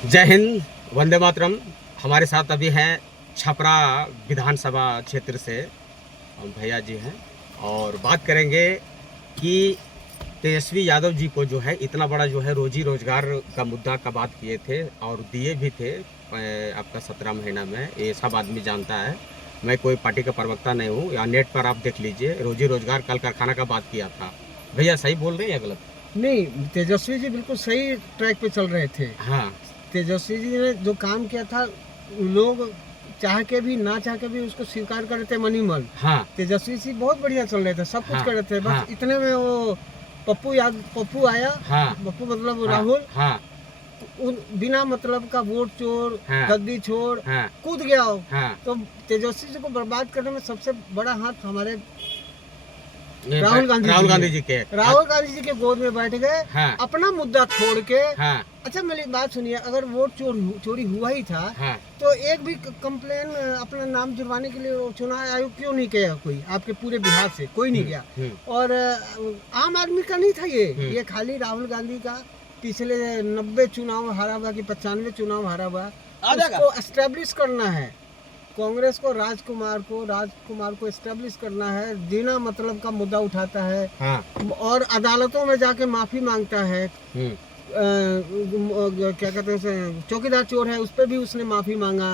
जय हिंद, वंदे मातरम। हमारे साथ अभी हैं छपरा विधानसभा क्षेत्र से भैया जी हैं और बात करेंगे कि तेजस्वी यादव जी को जो है इतना बड़ा जो है रोजी रोजगार का मुद्दा का बात किए थे और दिए भी थे आपका 17 महीना में। ये सब आदमी जानता है, मैं कोई पार्टी का प्रवक्ता नहीं हूँ। या नेट पर आप देख लीजिए, रोजी रोजगार कल कारखाना का बात किया था। भैया सही बोल रहे हैं या गलत? नहीं, तेजस्वी जी बिल्कुल सही ट्रैक पे चल रहे थे। हाँ, तेजस्वी जी ने जो काम किया था, लोग चाह के भी ना चाह के भी उसको स्वीकार कर रहे थे मनी मन। हाँ, तेजस्वी जी बहुत बढ़िया चल रहे थे, सब कुछ हाँ, कर रहे थे। बस हाँ, इतने में वो पप्पू आया। हाँ, पप्पू मतलब हाँ, राहुल। हाँ, उन बिना मतलब का वोट चोर, हाँ, गद्दी छोड़ हाँ, कूद गया हो। हाँ। तो तेजस्वी जी को बर्बाद करने में सबसे बड़ा हाथ हमारे राहुल गांधी जी के। राहुल गांधी जी के गोद में बैठ गए। हाँ, अपना मुद्दा छोड़ के। हाँ, अच्छा, मेरी बात सुनिए, अगर वोट चोरी हुआ ही था हाँ, तो एक भी कंप्लेन अपना नाम जुड़वाने के लिए चुनाव आयोग क्यों नहीं किया? कोई आपके पूरे बिहार से कोई नहीं गया। और आम आदमी का नहीं था ये खाली राहुल गांधी का। पिछले 90 चुनाव हारा हुआ कि 95 चुनाव हारा हुआ, उसको एस्टेब्लिश करना है। कांग्रेस को राजकुमार को एस्टेब्लिश करना है। बिना मतलब का मुद्दा उठाता है। हाँ, और अदालतों में जाके माफी मांगता है। क्या कहते हैं, चौकीदार चोर है, उस पर भी उसने माफी मांगा।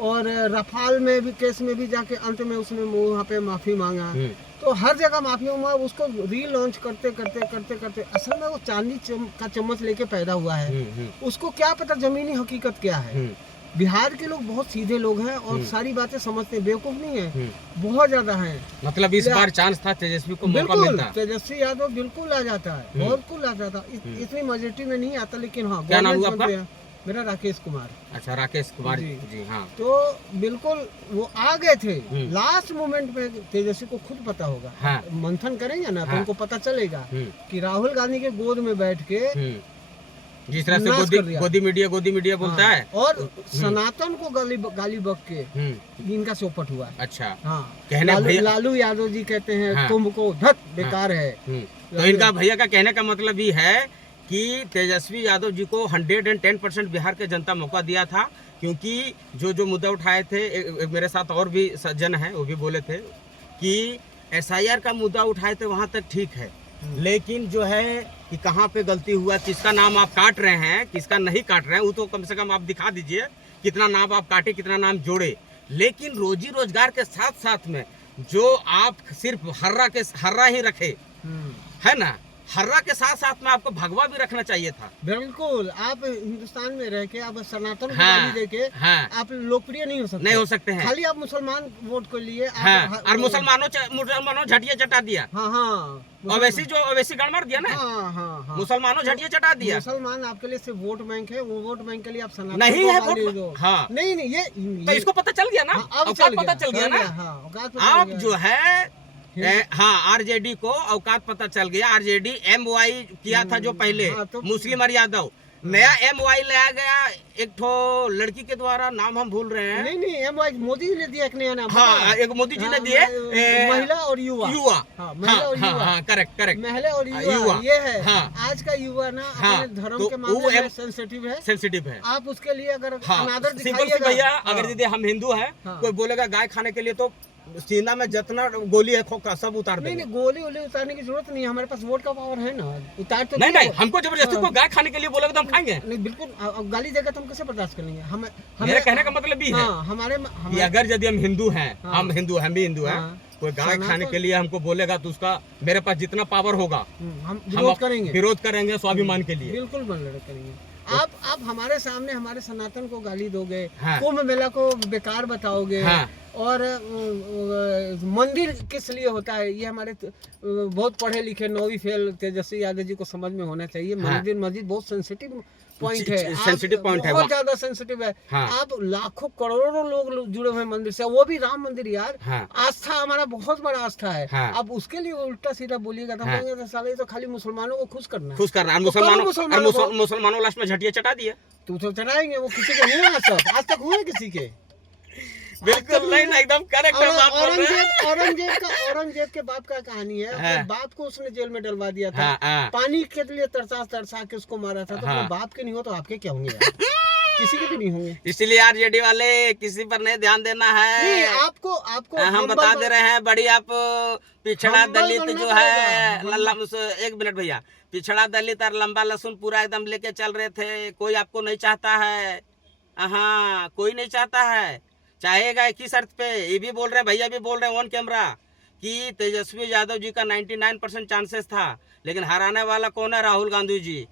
और रफाल में भी केस में भी जाके अंत में उसने वहाँ पे माफी मांगा। तो हर जगह माफी मांगा। उसको रीलॉन्च करते करते असल में वो चांदी का चम्मच लेके पैदा हुआ है। उसको क्या पता जमीनी हकीकत क्या है। बिहार के लोग बहुत सीधे लोग हैं और सारी बातें समझते हैं, बेवकूफ नहीं है, बहुत ज्यादा हैं। मतलब इस बार चांस था तेजस्वी को मौका मिलता। तेजस्वी यादव बिल्कुल आ जाता है, बिल्कुल आ जाता। इतनी मेजॉरिटी में नहीं आता, लेकिन हाँ। क्या नाम हुआ आपका? मेरा राकेश कुमार। अच्छा, राकेश कुमार जी। हाँ, तो बिल्कुल वो आ गए थे लास्ट मोमेंट में। तेजस्वी को खुद पता होगा। हाँ, मंथन करेंगे ना तो उनको पता चलेगा कि राहुल गांधी के गोद में बैठ के जिस तरह से गोदी मीडिया बोलता है और सनातन को गाली बक के इनका चौपट हुआ। अच्छा, हाँ, कहने लालू यादव जी कहते हैं कुंभ को धत बेकार है। तो इनका भैया का कहने का मतलब ये है कि तेजस्वी यादव जी को 110% बिहार के जनता मौका दिया था, क्योंकि जो मुद्दा उठाए थे, मेरे साथ और भी सज्जन हैं, वो भी बोले थे कि SIR का मुद्दा उठाए थे, वहाँ तक ठीक है, लेकिन जो है कि कहाँ पे गलती हुआ, किसका नाम आप काट रहे हैं, किसका नहीं काट रहे हैं, वो तो कम से कम आप दिखा दीजिए कितना नाम आप काटे, कितना नाम जोड़े। लेकिन रोजी रोजगार के साथ साथ में जो आप सिर्फ हर्रा ही रखे, है ना, हर्रा के साथ साथ में आपको भगवा भी रखना चाहिए था। बिल्कुल, आप हिंदुस्तान में रह के आप सनातन को गाली देके आप लोकप्रिय नहीं हो सकते हैं। खाली आप मुसलमान वोट को लिए और मुसलमानों झटिया चटा दिया। हाँ, ओवैसी गड़मड़ दिया ना। हाँ, मुसलमानों झटिया चटा दिया। मुसलमान आपके लिए सिर्फ वोट बैंक है, वो वोट बैंक के लिए आप सनातन नहीं है वोट। हाँ, नहीं, ये तो इसको पता चल गया ना, औकात पता चल गया ना। आप जो है हाँ, RJD को औकात पता चल गया। RJD MY किया था जो पहले, मुस्लिम और यादव। नया MY लाया गया एक ठो लड़की के द्वारा, नाम हम भूल रहे हैं। नहीं, MY मोदी जी ने दिया एक नया नाम। हाँ, एक मोदी जी ने दिए, महिला और युवा। करेक्ट, महिला और युवा ये है। आज का युवा ना अपने धर्म के मामले में सेंसिटिव है। आप उसके लिए अगर अनादर दिखाइएगा, भैया अगर दीदी हम हिंदू हैं, कोई बोलेगा गाय खाने के लिए तो सीना में जितना गोली है खोखा सब उतार देंगे। नहीं, गोली उतारने की जरूरत नहीं है, हमारे पास वोट का पावर है ना। उतार तो नहीं, हमको जबरदस्ती को गाय खाने के लिए बोलेगा तो हम खाएंगे नहीं। बिल्कुल, गाली देगा तो हम कैसे बर्दाश्त कर लेंगे? मेरे कहने का मतलब भी है हमारे अगर यदि हम हिंदू हैं, हम भी हिंदू हैं, कोई गाय खाने के लिए हमको बोलेगा तो उसका मेरे पास जितना पावर होगा हम विरोध करेंगे स्वाभिमान के लिए। बिल्कुल करेंगे। आप हमारे सामने हमारे सनातन को गाली दोगे, कुंभ मेला को बेकार बताओगे, और मंदिर किस लिए होता है ये हमारे बहुत पढ़े लिखे 9वीं फेल तेजस्वी यादव जी को समझ में होना चाहिए। मंदिर मस्जिद बहुत सेंसिटिव पॉइंट है, बहुत ज्यादा सेंसिटिव है। आप लाखों करोड़ों लोग जुड़े हुए मंदिर से, वो भी राम मंदिर यार। आस्था हमारा बहुत बड़ा आस्था है। अब उसके लिए उल्टा सीधा बोलिएगा तो साले तो खाली मुसलमानों को खुश करना मुसलमानों लास्ट में झटिया चटा दिया। तो चढ़ाएंगे, वो किसी के हुए आज तक हुए किसी के? बिल्कुल नहीं ना, एकदम करेक्ट बात बोल रहे हैं। औरंगजेब के बाप का कहानी है। अपने बाप को उसने जेल में डलवा दिया था। पानी के लिए तरसा के उसको मारा था। तो अपने बाप के नहीं हो तो आपके क्या होंगे यार? किसी के भी नहीं होंगे। इसलिए आरजेडी वाले किसी पर नहीं ध्यान देना है। नहीं, आपको हम बता दे रहे हैं, बड़ी आप पिछड़ा दलित जो है, एक मिनट भैया, पिछड़ा दलित और लंबा लहसुन पूरा एकदम लेके चल रहे थे, कोई आपको नहीं चाहता है। हाँ, कोई नहीं चाहता है, चाहेगा एक ही शर्त पे। ये भी बोल रहे हैं, भैया भी बोल रहे हैं ऑन कैमरा कि तेजस्वी यादव जी का 99% चांसेस था, लेकिन हराने वाला कौन है? राहुल गांधी जी।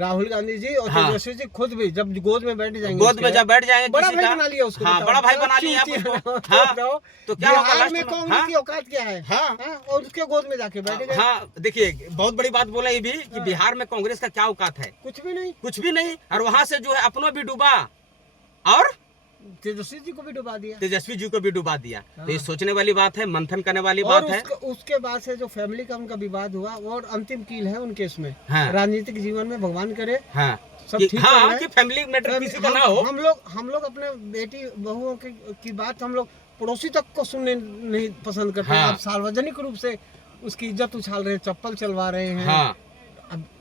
राहुल गांधी जी और हाँ। तेजस्वी जी खुद भी जब गोद में बैठ जाएंगे, गोद में जब बैठ जाएंगे, बड़ा किसी भाई का बना लिया उसको। हाँ, बड़ा भाई बना लिया आपको। हाँ, तो क्या होगा बिहार लास्ट में? में? कांग्रेस हाँ? की औकात क्या है? हाँ। हाँ, और उसके गोद में जाके बैठ गए। हाँ, देखिए बहुत बड़ी बात बोला ये भी कि बिहार में कांग्रेस का क्या औकात है? कुछ भी नहीं, कुछ भी नहीं। और वहां से जो है अपनों भी डूबा और तेजस्वी जी को भी डुबा दिया, तेजस्वी जी को भी डुबा दिया। हाँ। तो ये सोचने वाली बात है, मंथन करने वाली और बात है। उसके बाद से जो फैमिली का उनका विवाद हुआ और अंतिम कील है उनके इसमें। हाँ। राजनीतिक जीवन में भगवान करे हाँ, सब कि, ठीक हाँ, चल रहा है। कि फैमिली मैटर किसी का ना हो। हम लोग अपने बेटी बहुओं की बात हम लोग पड़ोसी तक को सुनने नहीं पसंद करते। हाँ। आप सार्वजनिक रूप से उसकी इज्जत उछाल रहे हैं, चप्पल चलवा रहे हैं। हाँ,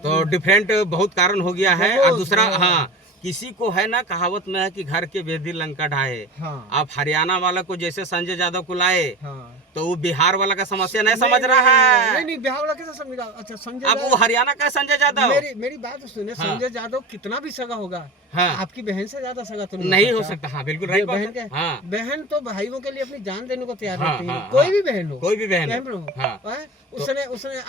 तो डिफरेंट बहुत कारण हो गया है। और दूसरा, हाँ, किसी को है ना, कहावत में है कि घर के बेदी लंका ढाए। हाँ। आप हरियाणा वाला को जैसे संजय यादव को लाए, हाँ। तो वो बिहार वाला का समस्या नहीं समझ रहा है। नहीं, बिहार वाला कैसे समझेगा? अच्छा, संजय अब वो हरियाणा का संजय यादव। मेरी बात सुने। हाँ। संजय यादव कितना भी सगा होगा, हाँ। आपकी बहन से ज्यादा सगा तो नहीं हो सकता। हाँ, बिल्कुल राइट बात बहन है। के हाँ। बहन तो भाइयों के लिए अपनी जान देने को तैयार हाँ, रहती है। हाँ, कोई हाँ। भी बहन हो, कोई भी बहन हो। हाँ। उसने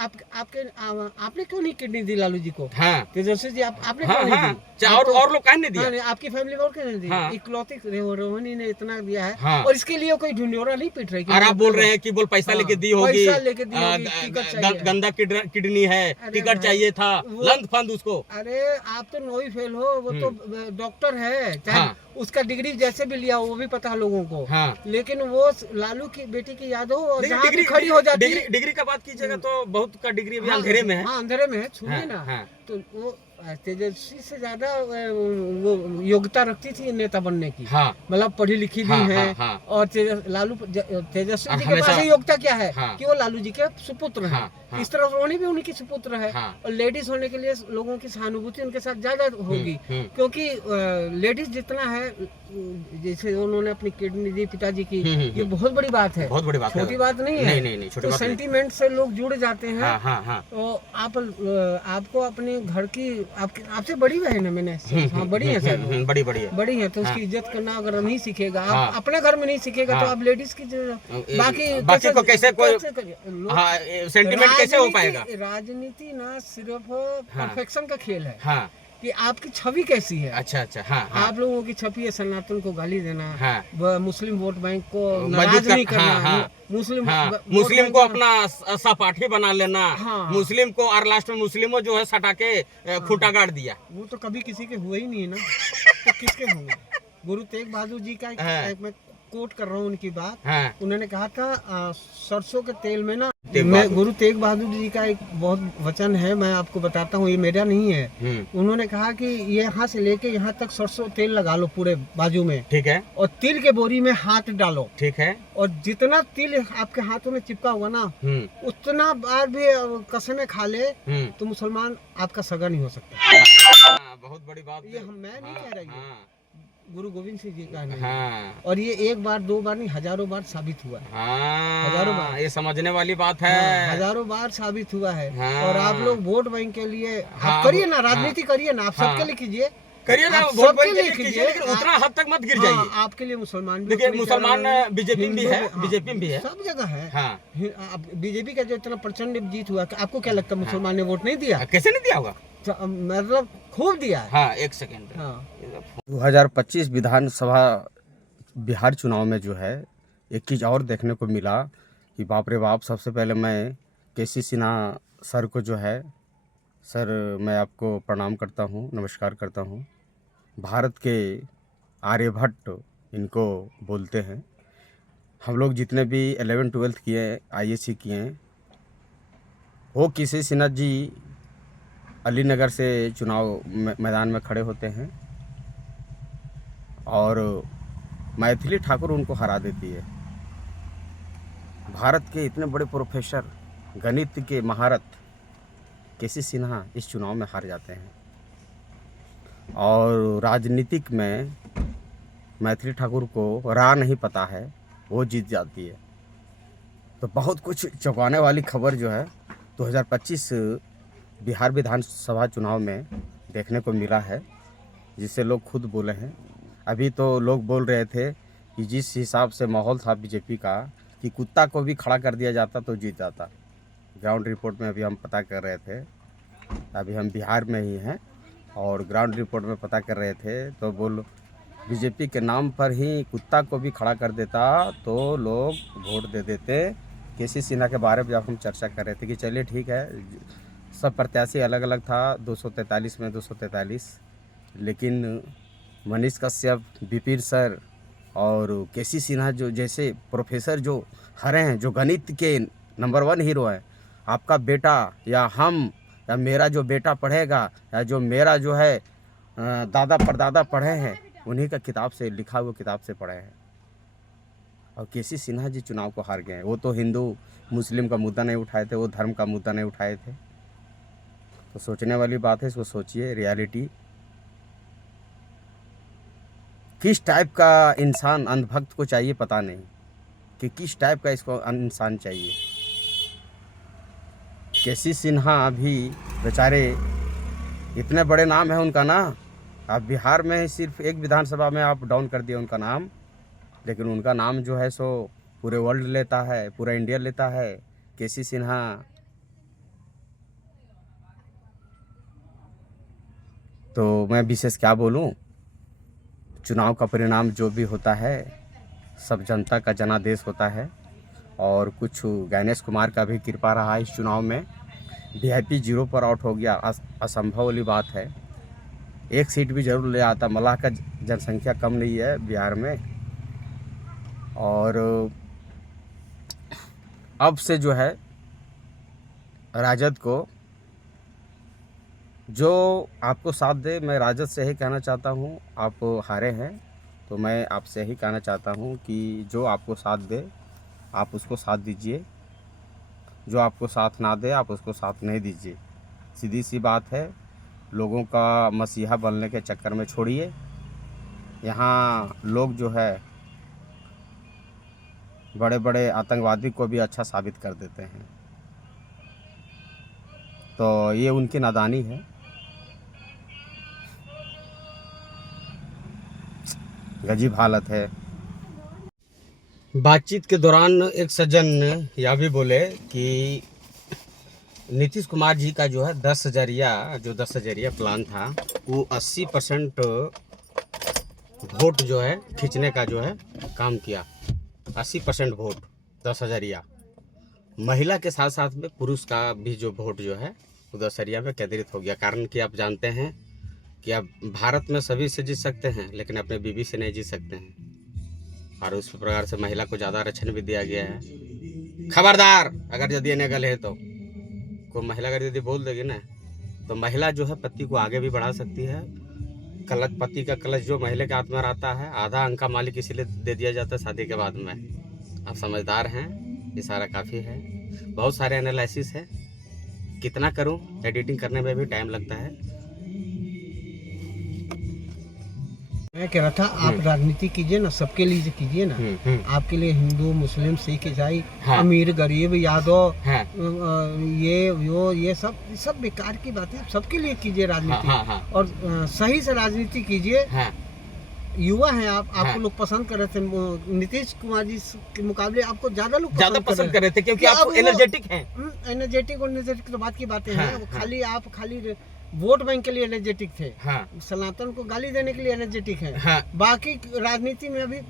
आपने क्यों नहीं किडनी दी लालू जी को? हाँ। तेजस्वी जी आपने हाँ, क्यों नहीं हाँ। दी? और लोग काहे नहीं दिया? हाँ, नहीं, आपकी फैमिली में और क्यों नहीं दी? हाँ। इकलौती रोहिणी ने इतना दिया है। हाँ। और इसके लिए कोई ढिंढोरा नहीं पीट रही। और आप बोल रहे हैं कि बोल पैसा हाँ, लेके दी होगी, पैसा लेके दी होगी, टिकट चाहिए। गंदा किडनी है, अरे टिकट भाई, चाहिए था, लंद फंद उसको। अरे आप तो नोई फेल हो, वो तो डॉक्टर है, चाहे हाँ। उसका डिग्री जैसे भी लिया हो वो भी पता है लोगों को। हाँ। लेकिन वो लालू की बेटी की याद हो और जहाँ भी डिग्री खड़ी हो जाती है। डिग्री का बात कीजिएगा तो बहुत का डिग्री अभी हाँ, अंधेरे में है। हाँ, अंधेरे में है, छूइए हाँ, ना। हाँ। तो वो तेजस्वी से ज्यादा वो योग्यता रखती थी नेता बनने की। हाँ। मतलब पढ़ी लिखी भी हाँ, है। हाँ, हाँ। और तेजस्वी जी के हमेशा- पास योग्यता क्या है हाँ। कि वो लालू जी के सुपुत्र हैं। हाँ, हाँ। इस तरह रोहिणी भी उनकी सुपुत्र है। हाँ। और लेडीज होने के लिए लोगों की सहानुभूति उनके साथ ज्यादा होगी, क्योंकि लेडीज जितना है, जैसे उन्होंने अपनी किडनी दी पिताजी की, ये बहुत बड़ी बात है, बहुत बड़ी बात है। छोटी बात नहीं है। नहीं, छोटी तो बात नहीं। सेंटीमेंट से लोग जुड़ जाते हैं। हाँ, हाँ, हाँ। तो आपको अपने घर की आपसे बड़ी बहन है, मैंने हाँ, बड़ी है सर, बड़ी है। बड़ी है, तो उसकी इज्जत करना अगर नहीं सीखेगा, हाँ। आप अपने घर में नहीं सीखेगा, तो हाँ। आप लेडीज की बाकी को कैसे कोई सेंटिमेंट कैसे हो पाएगा? राजनीति ना सिर्फ परफेक्शन का खेल है, हाँ, कि आपकी छवि कैसी है। अच्छा, हाँ, हाँ। आप लोगों की छवि है सनातन को गाली देना, हाँ। मुस्लिम वोट बैंक को मजबूत नाराज नहीं कर- करना, हाँ, हाँ। मुस्लिम मुस्लिम को अपना सहपाठी बना लेना, हाँ। मुस्लिम को, और लास्ट में मुस्लिमों जो है सटा के खूंटा गाड़ दिया। वो तो कभी किसी के हुए ही नहीं है ना, तो किसके होंगे? गुरु तेग बहादुर जी का एक मैं कोट कर रहा हूँ उनकी बात। हाँ। उन्होंने कहा था सरसों के तेल में ना, मैं गुरु तेग बहादुर जी का एक बहुत वचन है, मैं आपको बताता हूँ, ये मेरा नहीं है। उन्होंने कहा कि ये यहाँ से लेके यहाँ तक सरसों तेल लगा लो पूरे बाजू में, ठीक है, और तिल के बोरी में हाथ डालो, ठीक है, और जितना तिल आपके हाथों में चिपका हुआ ना, उतना बार भी कसमें खा ले तो मुसलमान आपका सगा नहीं हो सकता। बहुत बड़ी बात। ये मैं नहीं कह रही हूँ, गुरु गोविंद सिंह जी का है। हाँ। और ये एक बार दो बार नहीं, हजारों बार साबित हुआ है। हाँ, हजारों बार, ये समझने वाली बात है। हाँ, हजारों बार साबित हुआ है। हाँ। और आप लोग वोट बैंक के लिए हाँ, आप करिए ना, राजनीति करिए ना, आप सबके लिए कीजिए, करिए ना, वोट बैंक के लिए कीजिए, लेकिन उतना हद तक मत गिर जाइए। हाँ, आपके लिए मुसलमान भी, देखिए मुसलमान बीजेपी भी है, बीजेपी भी है, सब जगह है। हाँ। बीजेपी का जो इतना प्रचंड जीत हुआ, आपको क्या लगता है मुसलमान ने वोट नहीं दिया? कैसे नहीं दिया होगा? मतलब खूब दिया है। हाँ, एक सेकेंड। हाँ। 2025 विधानसभा बिहार चुनाव में जो है एक चीज़ और देखने को मिला कि बाप रे बाप। सबसे पहले मैं केसी सिन्हा सर को जो है, सर मैं आपको प्रणाम करता हूँ, नमस्कार करता हूँ। भारत के आर्यभट्ट इनको बोलते हैं। हम लोग जितने भी 11th-12th किए, ISC किए हैं, वो केसी सिन्हा जी अलीनगर से चुनाव मैदान में खड़े होते हैं और मैथिली ठाकुर उनको हरा देती है। भारत के इतने बड़े प्रोफेसर, गणित के महारत केसी सिन्हा इस चुनाव में हार जाते हैं। और राजनीतिक में मैथिली ठाकुर को राह नहीं पता है, वो जीत जाती है। तो बहुत कुछ चौंकाने वाली खबर जो है 2025 बिहार विधानसभा चुनाव में देखने को मिला है, जिसे लोग खुद बोले हैं। अभी तो लोग बोल रहे थे कि जिस हिसाब से माहौल था बीजेपी का, कि कुत्ता को भी खड़ा कर दिया जाता तो जीत जाता। ग्राउंड रिपोर्ट में अभी हम पता कर रहे थे, अभी हम बिहार में ही हैं और ग्राउंड रिपोर्ट में पता कर रहे थे, तो बोल बीजेपी के नाम पर ही कुत्ता को भी खड़ा कर देता तो लोग वोट दे देते। केसी सिन्हा के बारे में जब हम चर्चा कर रहे थे कि चलिए ठीक है, सब प्रत्याशी अलग अलग था, 243 में 243, लेकिन मनीष कश्यप, विपिन सर और केसी सिन्हा जो जैसे प्रोफेसर जो हरे हैं, जो गणित के नंबर 1 हीरो हैं, आपका बेटा या हम या मेरा जो बेटा पढ़ेगा या जो मेरा जो है दादा परदादा पढ़े हैं, उन्हीं का किताब से लिखा हुआ किताब से पढ़े हैं। और केसी सिन्हा जी चुनाव को हार गए। वो तो हिंदू मुस्लिम का मुद्दा नहीं उठाए थे, वो धर्म का मुद्दा नहीं उठाए थे। तो सोचने वाली बात है, इसको सोचिए। रियलिटी किस टाइप का इंसान अंधभक्त को चाहिए पता नहीं, कि किस टाइप का इसको इंसान चाहिए। केसी सिन्हा अभी बेचारे इतने बड़े नाम है उनका ना, आप बिहार में ही सिर्फ एक विधानसभा में आप डाउन कर दिए उनका नाम, लेकिन उनका नाम जो है सो पूरे वर्ल्ड लेता है, पूरा इंडिया लेता है। केसी सिन्हा तो मैं विशेष क्या बोलूं, चुनाव का परिणाम जो भी होता है सब जनता का जनादेश होता है। और कुछ गणेश कुमार का भी कृपा रहा इस चुनाव में। वीआईपी 0 पर आउट हो गया, असंभव वाली बात है। एक सीट भी जरूर ले आता। मलाह का जनसंख्या कम नहीं है बिहार में। और अब से जो है राजद को जो आपको साथ दे, मैं राजद से ही कहना चाहता हूँ। आप हारे हैं तो मैं आपसे ही कहना चाहता हूँ कि जो आपको साथ दे आप उसको साथ दीजिए, जो आपको साथ ना दे आप उसको साथ नहीं दीजिए। सीधी सी बात है। लोगों का मसीहा बनने के चक्कर में छोड़िए। यहाँ लोग जो है बड़े बड़े आतंकवादी को भी अच्छा साबित कर देते हैं, तो ये उनकी नादानी है। गजीब हालत है। बातचीत के दौरान एक सज्जन यह भी बोले कि नीतीश कुमार जी का जो है 10,000 प्लान था, वो 80% वोट जो है खींचने का जो है काम किया। 80% वोट 10,000। महिला के साथ साथ में पुरुष का भी जो वोट जो है वो 10,000 में केंद्रित हो गया। कारण कि आप जानते हैं कि आप भारत में सभी से जीत सकते हैं, लेकिन अपने बीवी से नहीं जीत सकते हैं। और उस प्रकार से महिला को ज़्यादा आरक्षण भी दिया गया है। खबरदार, अगर यदि ये गले है तो कोई महिला अगर यदि बोल देगी ना, तो महिला जो है पति को आगे भी बढ़ा सकती है। कलश, पति का कलश जो महिला के हाथ में रहता है, आधा अंक का मालिक इसीलिए दे दिया जाता है शादी के बाद में। आप समझदार हैं, ये सारा काफ़ी है। बहुत सारे एनालिसिस है, कितना करूं, एडिटिंग करने में भी टाइम लगता है। मैं कह रहा था आप राजनीति कीजिए ना, सबके लिए कीजिए ना। आपके लिए हिंदू, मुस्लिम, सिख, ईसाई, अमीर, गरीब, यादव, ये सब बेकार की बात है। सबके लिए कीजिए राजनीति। और सही से राजनीति कीजिए। युवा हैं आप, आपको लोग पसंद कर रहे थे। नीतीश कुमार जी के मुकाबले आपको ज्यादा लोग पसंद कर रहे थे, क्योंकि आप एनर्जेटिक हैं। एनर्जेटिक तो बात की बातें हैं। खाली वोट बैंक के लिए एनर्जेटिक थे। सनातन को गाली देने के लिए एनर्जेटिक है। बाकी राजनीति में अभी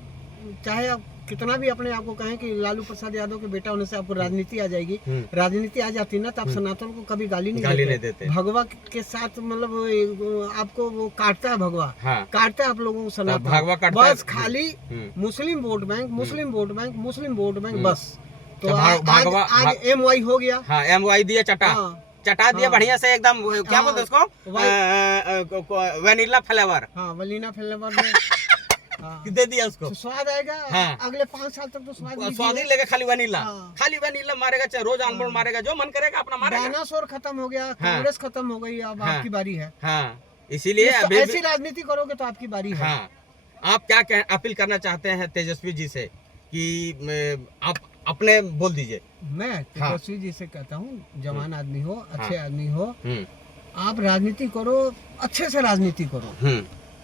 चाहे आप कितना भी अपने आप को कहें कि लालू प्रसाद यादव के बेटा होने से आपको राजनीति आ जाएगी, राजनीति आ जाती ना तो आप सनातन को कभी गाली नहीं देते। भगवा के साथ मतलब आपको वो काटता है, भगवा काटता है आप लोगों को सनातन। बस खाली मुस्लिम वोट बैंक, मुस्लिम वोट बैंक, मुस्लिम वोट बैंक, बस। तो आज MY हो गया। MY दिया, चटा दिया बढ़िया से एकदम। क्या बोलते उसको, वनीला फ्लेवर। वनीला फ्लेवर में दे दिया उसको, स्वाद आएगा। अगले 5 साल तक तो स्वाद ही लेगा। खाली वनीला मारेगा, चाहे रोज अनमोल मारेगा, जो मन करेगा अपना मारेगा। डायनासोर खत्म हो गया, कांग्रेस खत्म हो गई, अब आपकी बारी है। इसीलिए अभी ऐसी राजनीति करोगे तो आपकी बारी है। हाँ, आप क्या अपील करना चाहते हैं तेजस्वी जी से कि आप अपने बोल दीजिए। मैं तेजस्वी जी से कहता हूँ, जवान आदमी हो, अच्छे आदमी हो, हम्म, आप राजनीति करो, अच्छे से राजनीति करो।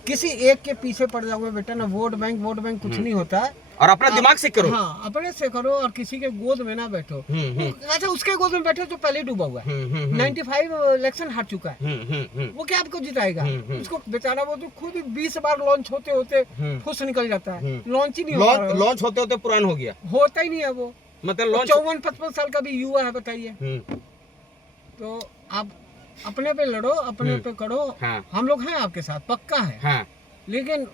किसी एक के पीछे पड़ जाओगे बेटा ना, वोट बैंक कुछ नहीं होता है। और अपना दिमाग से करो। हाँ, अपने से करो और किसी के गोद में ना बैठो। अच्छा, उसके गोद में बैठो तो पहले डूबा हुआ है। 95 इलेक्शन हार चुका है। वो क्या आपको जिताएगा? उसको बेचारा वो तो खुद 20 बार लॉन्च होते होते फुस निकल जाता है। लॉन्च ही नहीं होता, लॉन्च होते होते पुरान हो गया, होता ही नहीं है वो। मतलब 54-55 साल का भी युवा है, बताइए। तो आप अपने पे लड़ो, अपने पे करो। हम लोग हैं आपके साथ, पक्का है। लेकिन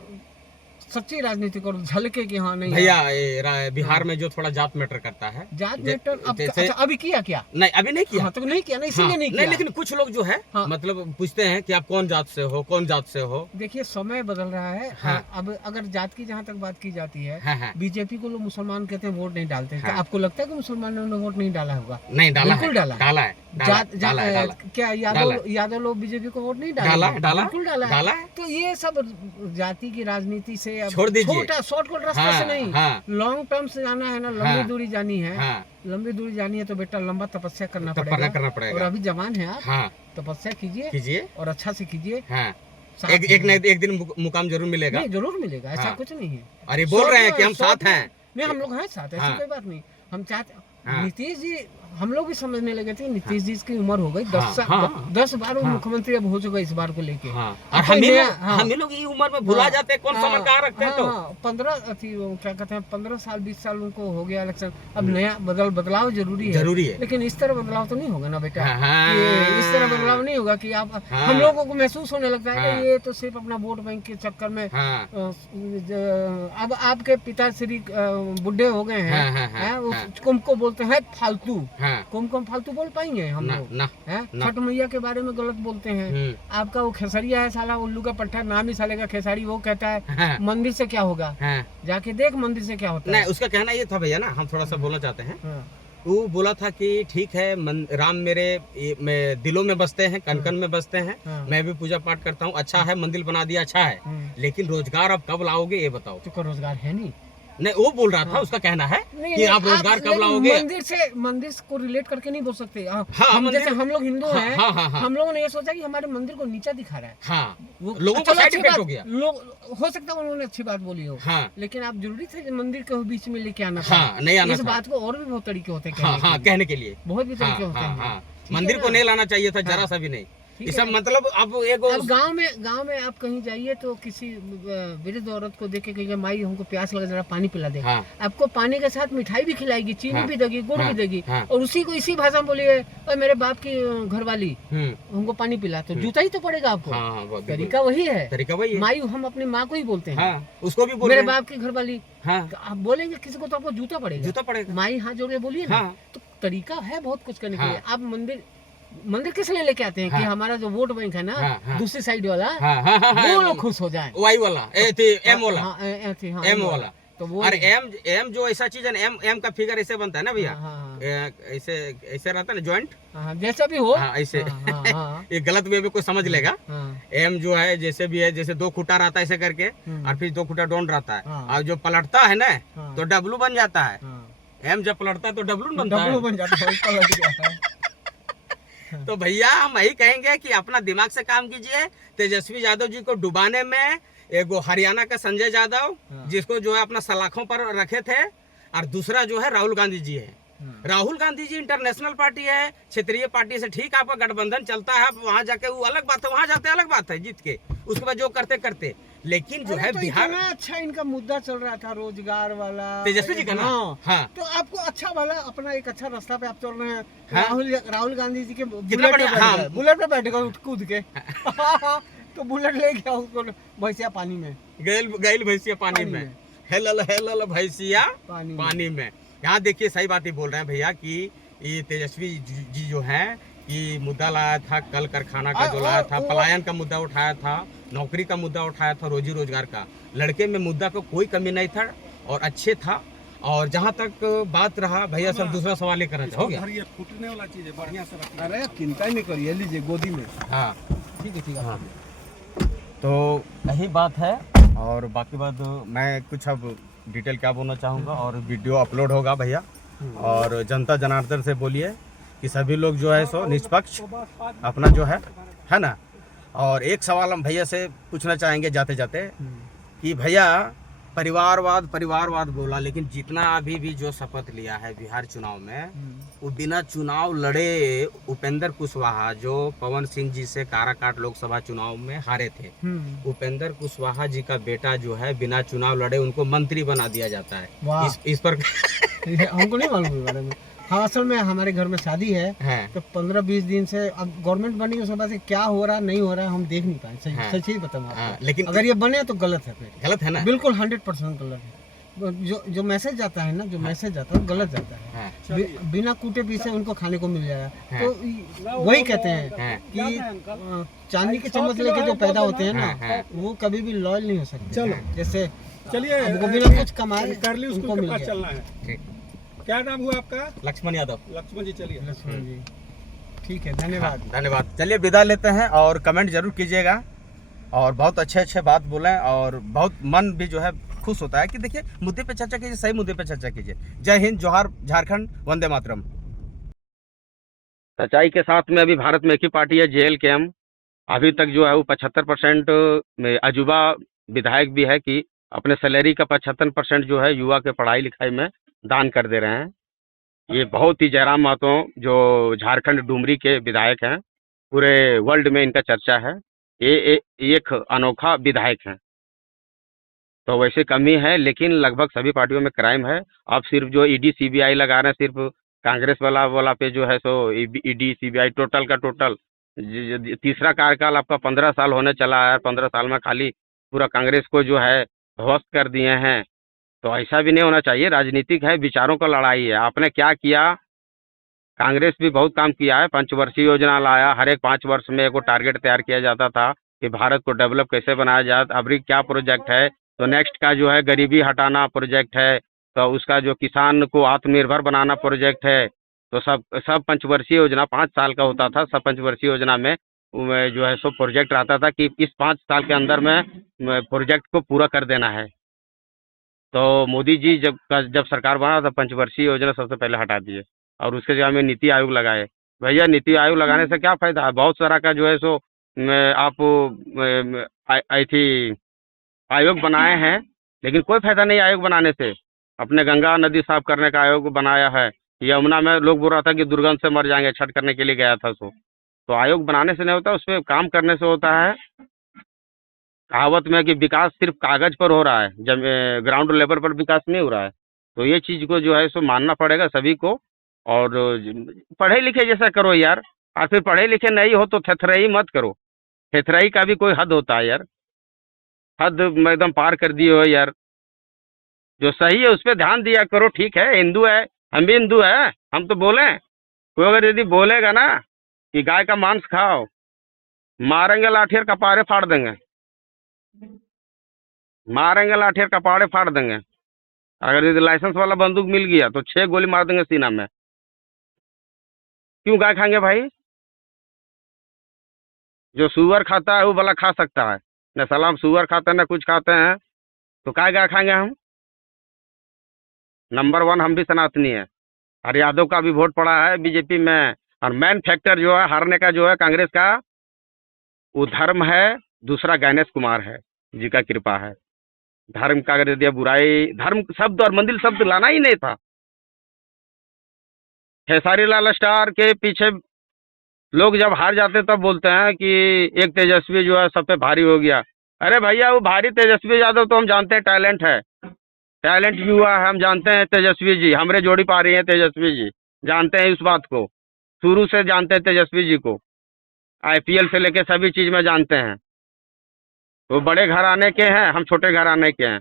सच्ची राजनीति करो, झलके की। हाँ नहीं भैया, बिहार में जो थोड़ा जात मैटर करता है, जात मैटर अच्छा, अभी किया क्या? नहीं, अभी नहीं किया। हाँ, तो नहीं किया ना, इसीलिए नहीं किया। लेकिन कुछ लोग जो है मतलब पूछते हैं कि आप कौन जात से हो, कौन जात से हो। देखिए, समय बदल रहा है। अब अगर जात की जहाँ तक बात की जाती है, बीजेपी को लोग मुसलमान कहते हैं, वोट नहीं डालते हैं। आपको लगता है कि मुसलमानों ने वोट नहीं डाला होगा? नहीं डाला, बिल्कुल डाला है। क्या यादव लोग बीजेपी को वोट नहीं डाला? बिल्कुल डाला है। तो ये सब जाति की राजनीति से छोड़ दीजिए, छोटा शॉर्टकट रास्ते से नहीं, लॉन्ग टर्म से जाना है ना, लंबी दूरी जानी है। लंबी दूरी जानी है तो बेटा लंबा तपस्या करना पड़ेगा। और अभी जवान है आप, तपस्या कीजिए और अच्छा से कीजिए। एक दिन मुकाम जरूर मिलेगा। जरूर मिलेगा, ऐसा कुछ नहीं है। अरे बोल रहे हैं कि हम साथ हैं। नहीं, हम लोग हैं साथ, ऐसी कोई बात नहीं। हम चाहते नीतीश जी, हम लोग भी समझने लगे थे नीतीश जी की उम्र हो गई 10 बार वो मुख्यमंत्री अब हो चुका इस बार को लेके। और हम लोग ये उम्र में भुला जाते हैं, कौन समझ कहाँ रखते हैं। तो 15 साल 20 साल उनको हो गया इलेक्शन। अब नया बदलाव जरूरी है। लेकिन इस तरह बदलाव तो नहीं होगा ना बेटा। इस तरह बदलाव नहीं होगा कि आप हम लोगों को महसूस होने लगता है कि ये तो सिर्फ अपना वोट बैंक के चक्कर में। अब आपके पिताश्री बुढ़े हो गए हैं, कुमको बोलते हैं फालतू। कुम फालतू बोल पाएंगे हम लोग? छठ मैया के बारे में गलत बोलते हैं। आपका वो खेसरिया है साला, उल्लू का पट्टा, नाम ही साले का खेसारी। वो कहता है मंदिर से क्या होगा, जाके देख मंदिर से क्या होता है। उसका कहना ये था भैया ना, हम थोड़ा सा बोलना चाहते हैं। वो बोला था कि ठीक है, राम मेरे दिलों में बसते हैं, कन में बसते हैं। मैं भी पूजा पाठ करता हूँ, अच्छा है, मंदिर बना दिया, अच्छा है। लेकिन रोजगार अब कब लाओगे ये बताओ। तो रोजगार है नहीं। नहीं, वो बोल रहा था, उसका कहना है कि आप रोजगार कब लाओगे। मंदिर को रिलेट करके नहीं बोल सकते। जैसे हम लोग हिंदू हैं, हम लोगों ने ये सोचा कि हमारे मंदिर को नीचा दिखा रहा है। लोगों को साइड इफेक्ट हो गया। हो सकता है उन्होंने अच्छी बात बोली हो, लेकिन आप जरूरी थे मंदिर के बीच में लेके आना। नहीं आना। इस बात को और भी बहुत तरीके होते हैं कहने के लिए, बहुत भी तरीके होते हैं। मंदिर को नहीं लाना चाहिए था, जरा सा भी नहीं। इसका मतलब अब गांव में आप कहीं जाइए तो किसी वृद्ध औरत को देख के कहिए, माई हमको प्यास लगा, जरा पानी पिला दे। आपको पानी के साथ मिठाई भी खिलाएगी, चीनी भी देगी, गुड़ भी देगी। और उसी को इसी भाषा में बोलिए, मेरे बाप की घरवाली हमको पानी पिला, तो जूता ही तो पड़ेगा आपको। तरीका वही है। माई हम अपनी माँ को ही बोलते हैं, उसको भी मेरे बाप की घरवाली। आप बोलेंगे किसी को तो आपको जूता पड़ेगा। माई हाथ जोड़ के बोलिए ना। तो तरीका है बहुत कुछ करने के लिए। आप मंदिर किस लिए लेके आते हैं कि हमारा जो वोट बैंक है ना, दूसरी साइड वाला, वो लोग खुश हो जाए। वाई वाला, एम वाला। तो वो एम जो ऐसा चीज है, एम का फिगर ऐसे बनता है ना भैया, ऐसे रहता है ना, ज्वाइंट, जैसा भी हो ऐसे। ये गलत वे में कोई समझ लेगा। एम जो है जैसे भी है, जैसे 2 खूटा रहता है ऐसे करके, और फिर 2 खूटा डाउन रहता है, और जो पलटता है ना तो डब्लू बन जाता है। एम जब पलटता है तो डब्लू बन जाता है। तो भैया हम यही कहेंगे कि अपना दिमाग से काम कीजिए। तेजस्वी यादव जी को डुबाने में एक हरियाणा का संजय यादव, जिसको जो है अपना सलाखों पर रखे थे, और दूसरा जो है राहुल गांधी जी है। राहुल गांधी जी इंटरनेशनल पार्टी है, क्षेत्रीय पार्टी से ठीक आपका गठबंधन चलता है, वहां जाके वो अलग बात है, वहां जाते अलग बात है जीत के, उसके बाद जो करते। लेकिन जो है बिहार में अच्छा इनका मुद्दा चल रहा था, रोजगार वाला, तेजस्वी जी का ना। तो आपको अच्छा वाला अपना एक अच्छा रास्ता पे आप चल रहे हैं। राहुल गांधी जी के बुलेट पे बैठेगा कूद के। तो बुलेट ले गया उसको भैंसिया पानी में, गैल भैंसिया पानी में, हेलल भैंसिया पानी में। यहाँ देखिए, सही बात ही बोल रहे हैं भैया कि ये तेजस्वी जी जो है, ये मुद्दा लाया था, कल कारखाना का जो लाया था, पलायन का मुद्दा उठाया था, नौकरी का मुद्दा उठाया था, रोजी रोजगार का। लड़के में मुद्दा को कोई कमी नहीं था और अच्छे था। और जहाँ तक बात रहा भैया, सब दूसरा सवाल लेकर हो गया। फूटने वाला चीज है, बढ़िया से। अरे चिंता नहीं करिए, लीजिए गोदी में। हाँ ठीक है। तो यही बात है। और बाकी बात मैं कुछ अब डिटेल क्या बोलना चाहूँगा, और वीडियो अपलोड होगा भैया, और जनता जनार्दन से बोलिए कि सभी लोग जो है सो निष्पक्ष अपना जो है ना। और एक सवाल हम भैया से पूछना चाहेंगे जाते जाते कि भैया परिवारवाद बोला, लेकिन जितना अभी भी जो शपथ लिया है बिहार चुनाव में, वो बिना चुनाव लड़े उपेंद्र कुशवाहा जो पवन सिंह जी से काराकाट लोकसभा चुनाव में हारे थे, उपेंद्र कुशवाहा जी का बेटा जो है बिना चुनाव लड़े उनको मंत्री बना दिया जाता है। इस पर हमको नहीं मालूम है बारे में। हाँ, असल में हमारे घर में शादी है तो 15-20 दिन से अब गवर्नमेंट बनी उसके बाद से क्या हो रहा नहीं हो रहा हम देख नहीं पाए। सच ही बताऊँ आपको। लेकिन अगर ये बने तो गलत है, फिर गलत है ना, बिल्कुल 100% गलत है। जो मैसेज जाता है ना, जो मैसेज जाता है गलत जाता है। बिना कूटे पीसे उनको खाने को मिल जाएगा। तो वही कहते हैं कि चांदी के चम्मच लेके जो पैदा होते हैं ना, वो कभी भी लॉयल नहीं हो सकते। चलो, जैसे चलिए बिना कुछ कमाए कर ली उसको मिल गया। क्या नाम हुआ आपका? लक्ष्मण यादव। लक्ष्मण जी, चलिए लक्ष्मण जी, ठीक है, धन्यवाद। धन्यवाद। चलिए विदा लेते हैं, और कमेंट जरूर कीजिएगा, और बहुत अच्छे बात बोलें, और बहुत मन भी जो है खुश होता है कि देखिए मुद्दे पे चर्चा कीजिए, सही मुद्दे पे चर्चा कीजिए। जय हिंद, जोहार, झारखंड, वंदे मातरम। सच्चाई के साथ में अभी भारत में एक ही पार्टी है, JLKM। अभी तक जो है वो 75% में अजूबा विधायक भी है कि अपने सैलरी का 75% जो है युवा के पढ़ाई लिखाई में दान कर दे रहे हैं। ये बहुत ही जयराम महतो जो झारखंड डुमरी के विधायक हैं, पूरे वर्ल्ड में इनका चर्चा है। ये एक अनोखा विधायक हैं। तो वैसे कमी है, लेकिन लगभग सभी पार्टियों में क्राइम है। अब सिर्फ जो ED CBI लगा रहे हैं, सिर्फ कांग्रेस वाला पे जो है सो ED CBI टोटल का टोटल तीसरा कार्यकाल आपका 15 साल होने चला है। 15 साल में खाली पूरा कांग्रेस को जो है ध्वस्त कर दिए हैं। तो ऐसा भी नहीं होना चाहिए। राजनीतिक है, विचारों का लड़ाई है। आपने क्या किया? कांग्रेस भी बहुत काम किया है, पंचवर्षीय योजना लाया, हर एक 5 वर्ष में एक टारगेट तैयार किया जाता था कि भारत को डेवलप कैसे बनाया जाए। अभी क्या प्रोजेक्ट है? तो नेक्स्ट का जो है गरीबी हटाना प्रोजेक्ट है, तो उसका जो किसान को आत्मनिर्भर बनाना प्रोजेक्ट है। तो सब पंचवर्षीय योजना 5 साल का होता था। सब पंचवर्षीय योजना में जो है सो प्रोजेक्ट आता था कि इस 5 साल के अंदर में प्रोजेक्ट को पूरा कर देना है। तो मोदी जी जब सरकार बना तो पंचवर्षीय योजना सबसे पहले हटा दिए, और उसके जगह में नीति आयोग लगाए। भैया नीति आयोग लगाने से क्या फायदा है? बहुत सारा का जो है सो आप थी आयोग बनाए हैं, लेकिन कोई फायदा नहीं आयोग बनाने से। अपने गंगा नदी साफ करने का आयोग बनाया है। यमुना में लोग बोल रहा था कि दुर्गंध से मर जाएंगे, छठ करने के लिए गया था। तो आयोग बनाने से नहीं होता, उस पर काम करने से होता है। कहावत में कि विकास सिर्फ कागज पर हो रहा है, जब ग्राउंड लेवल पर विकास नहीं हो रहा है। तो ये चीज़ को जो है सो मानना पड़ेगा सभी को। और पढ़े लिखे जैसा करो यार, और फिर पढ़े लिखे नहीं हो तो थेथराई मत करो। थेथराई का भी कोई हद होता है यार, हद एकदम पार कर दिए हो यार। जो सही है उस पर ध्यान दिया करो। ठीक है, हिंदू है, हम भी हिंदू है, हम तो बोलें। कोई अगर यदि बोलेगा ना कि गाय का मांस खाओ, मारेंगे लाठी और कपारे फाड़ देंगे, मारेंगे लाठी और कपाड़े फाड़ देंगे। अगर यदि लाइसेंस वाला बंदूक मिल गया तो 6 गोली मार देंगे सीना में। क्यों गाय खाएंगे भाई? जो सुअर खाता है वो भला खा सकता है, न सलाम सुअर खाते हैं न कुछ खाते हैं, तो काय गाय खाएंगे हम? नंबर 1 हम भी सनातनी है, और यादव का भी वोट पड़ा है बीजेपी में। और मेन फैक्टर जो है हारने का जो है कांग्रेस का, वो धर्म है, दूसरा गणेश कुमार है जी का कृपा है। धर्म का अगर दिया बुराई, धर्म शब्द और मंदिर शब्द लाना ही नहीं था। खेसारी लाल स्टार के पीछे लोग जब हार जाते तब बोलते हैं कि एक तेजस्वी जो है सब पे भारी हो गया। अरे भैया वो भारी तेजस्वी यादव तो हम जानते हैं टैलेंट है, टैलेंट युवा है, हम जानते हैं तेजस्वी जी हमरे जोड़ी पा रही हैं। तेजस्वी जी जानते हैं इस बात को, शुरू से जानते हैं तेजस्वी जी को, IPL से लेके सभी चीज में जानते हैं। वो बड़े घराने के हैं, हम छोटे घराने के हैं,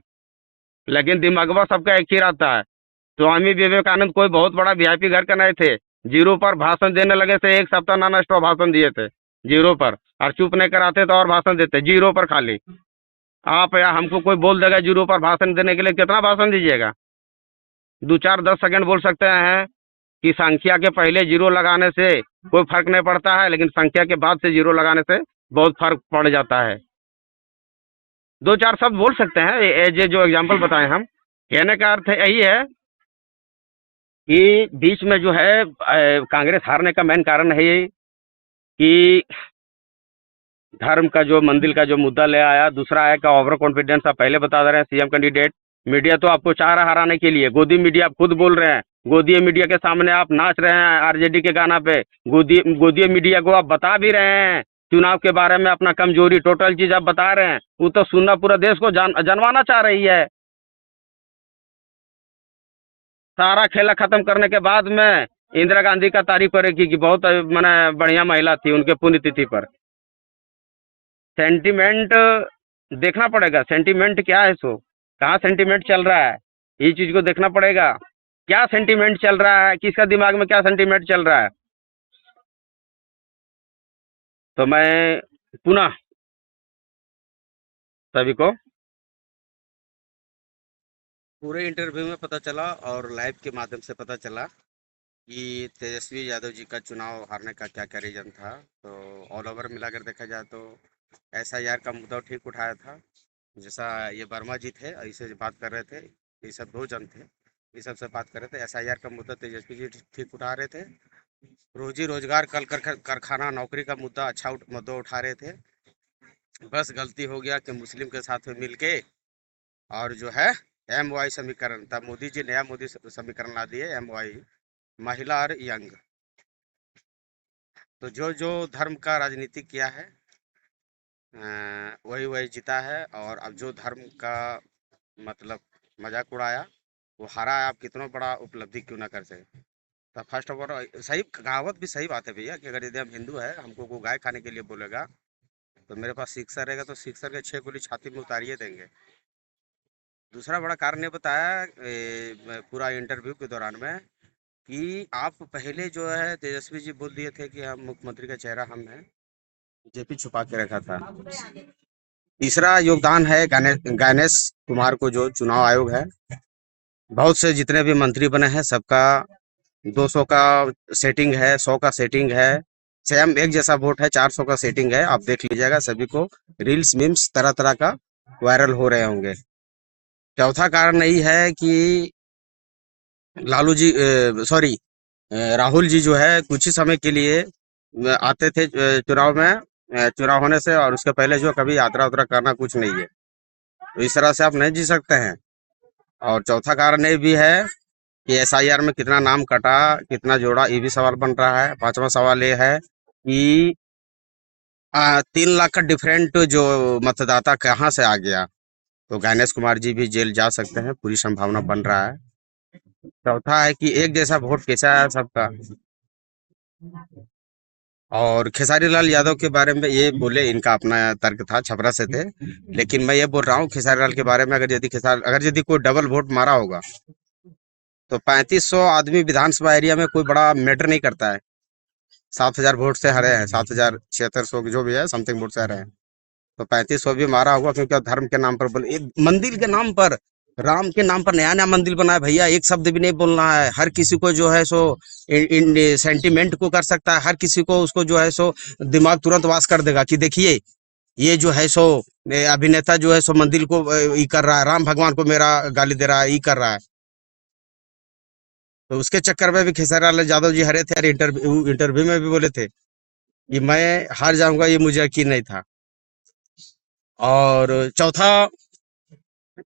लेकिन दिमागवा सबका एक ही रहता है। स्वामी विवेकानंद कोई बहुत बड़ा VIP घर का नहीं थे, जीरो पर भाषण देने लगे थे, 1 सप्ताह नाना स्टॉप भाषण दिए थे जीरो पर, और चुप नहीं कराते तो और भाषण देते जीरो पर खाली। आप या हमको कोई बोल देगा जीरो पर भाषण देने के लिए, कितना भाषण दीजिएगा? 2-4-10 सेकंड बोल सकते हैं कि संख्या के पहले जीरो लगाने से कोई फर्क नहीं पड़ता है, लेकिन संख्या के बाद से जीरो लगाने से बहुत फर्क पड़ जाता है। दो चार शब्द बोल सकते हैं ये जो एग्जाम्पल बताए हम। कहने का अर्थ यही है कि बीच में जो है कांग्रेस हारने का मेन कारण है ये कि धर्म का जो मंदिर का जो मुद्दा ले आया। दूसरा है कि ओवर कॉन्फिडेंस, आप पहले बता दे रहे हैं सीएम कैंडिडेट। मीडिया तो आपको चाह रहा है हराने के लिए, गोदी मीडिया आप खुद बोल रहे हैं, गोदी मीडिया के सामने आप नाच रहे हैं आरजेडी के गाना पे। गोदी मीडिया को आप बता भी रहे हैं चुनाव के बारे में अपना कमजोरी, टोटल चीज आप बता रहे हैं। वो तो सुनना पूरा देश को जनवाना चाह रही है। सारा खेला खत्म करने के बाद में इंदिरा गांधी का तारीफ करेगी कि बहुत मैंने बढ़िया महिला थी उनके पुण्यतिथि पर। सेंटिमेंट देखना पड़ेगा, सेंटिमेंट क्या है, सो कहाँ सेंटिमेंट चल रहा है, ये चीज को देखना पड़ेगा। क्या सेंटिमेंट चल रहा है, किसका दिमाग में क्या सेंटिमेंट चल रहा है। तो मैं पुनः सभी को पूरे इंटरव्यू में पता चला और लाइव के माध्यम से पता चला कि तेजस्वी यादव जी का चुनाव हारने का क्या क्या रीजन था। तो ऑल ओवर मिलाकर देखा जाए तो SIR का मुद्दा ठीक उठाया था। जैसा ये वर्मा जी थे, इससे बात कर रहे थे, ये सब दो जन थे, ये सबसे बात कर रहे थे। SIR का मुद्दा तेजस्वी जी ठीक उठा रहे थे। रोजी रोजगार, कल कारखाना, नौकरी का मुद्दा अच्छा मुद्दा उठा रहे थे। बस गलती हो गया कि मुस्लिम के साथ में मिलके और जो है MY समीकरण, तब मोदी जी नया मोदी समीकरण ला दिए MY, महिला और यंग। तो जो जो धर्म का राजनीति किया है वही वही जीता है। और अब जो धर्म का मतलब मजाक उड़ाया वो हारा है। आप कितना बड़ा उपलब्धि क्यों ना कर सके। तो फर्स्ट ऑफ ऑल सही कहावत भी सही बात है भैया कि अगर यदि हम हिंदू है, हमको को गाय खाने के लिए बोलेगा तो मेरे पास सिक्सर रहेगा तो सिक्सर के 6 गोली छाती में उतारिए देंगे। दूसरा बड़ा कारण ये बताया पूरा इंटरव्यू के दौरान में कि आप पहले जो है तेजस्वी जी बोल दिए थे कि हम मुख्यमंत्री का चेहरा हम हैं, जेपी छुपा के रखा था। तीसरा योगदान है गणेश कुमार को, जो चुनाव आयोग है, बहुत से जितने भी मंत्री बने हैं सबका 200 का सेटिंग है, 100 का सेटिंग है, सेम एक जैसा वोट है, 400 का सेटिंग है। आप देख लीजिएगा, सभी को रील्स मीम्स तरह तरह का वायरल हो रहे होंगे। चौथा कारण यही है कि लालू जी सॉरी राहुल जी जो है कुछ ही समय के लिए आते थे चुनाव में, चुनाव होने से और उसके पहले जो कभी यात्रा वात्रा करना कुछ नहीं है। तो इस तरह से आप नहीं जी सकते हैं। और चौथा कारण ये भी है कि SIR में कितना नाम कटा, कितना जोड़ा, ये भी सवाल बन रहा है। पांचवा सवाल ये है कि 3 लाख का डिफरेंट जो मतदाता कहाँ से आ गया। तो गणेश कुमार जी भी जेल जा सकते हैं, पूरी संभावना बन रहा है। चौथा है कि एक जैसा वोट कैसा है सबका। और खेसारी लाल यादव के बारे में ये बोले, इनका अपना तर्क था, छपरा से थे, लेकिन मैं ये बोल रहा हूँ खेसारी लाल के बारे में, अगर यदि कोई डबल वोट मारा होगा तो 3500 आदमी विधानसभा एरिया में कोई बड़ा मैटर नहीं करता है। 7000 वोट से हरे हैं, 7600 जो भी है समथिंग वोट से हरे हैं। तो 3500 भी मारा होगा, क्योंकि धर्म के नाम पर बोले, मंदिर के नाम पर, राम के नाम पर नया नया मंदिर बनाया भैया, एक शब्द भी नहीं बोलना है। हर किसी को जो है सो सेंटिमेंट को कर सकता है, हर किसी को उसको जो है सो दिमाग तुरंत वास कर देगा कि देखिए ये जो है सो अभिनेता जो है सो मंदिर को ये कर रहा है, राम भगवान को मेरा गाली दे रहा है, ये कर रहा है। तो उसके चक्कर में भी खेसारी लाल यादव जी हरे थे और इंटरव्यू में भी बोले थे कि मैं हार जाऊंगा, ये मुझे यकीन नहीं था। और चौथा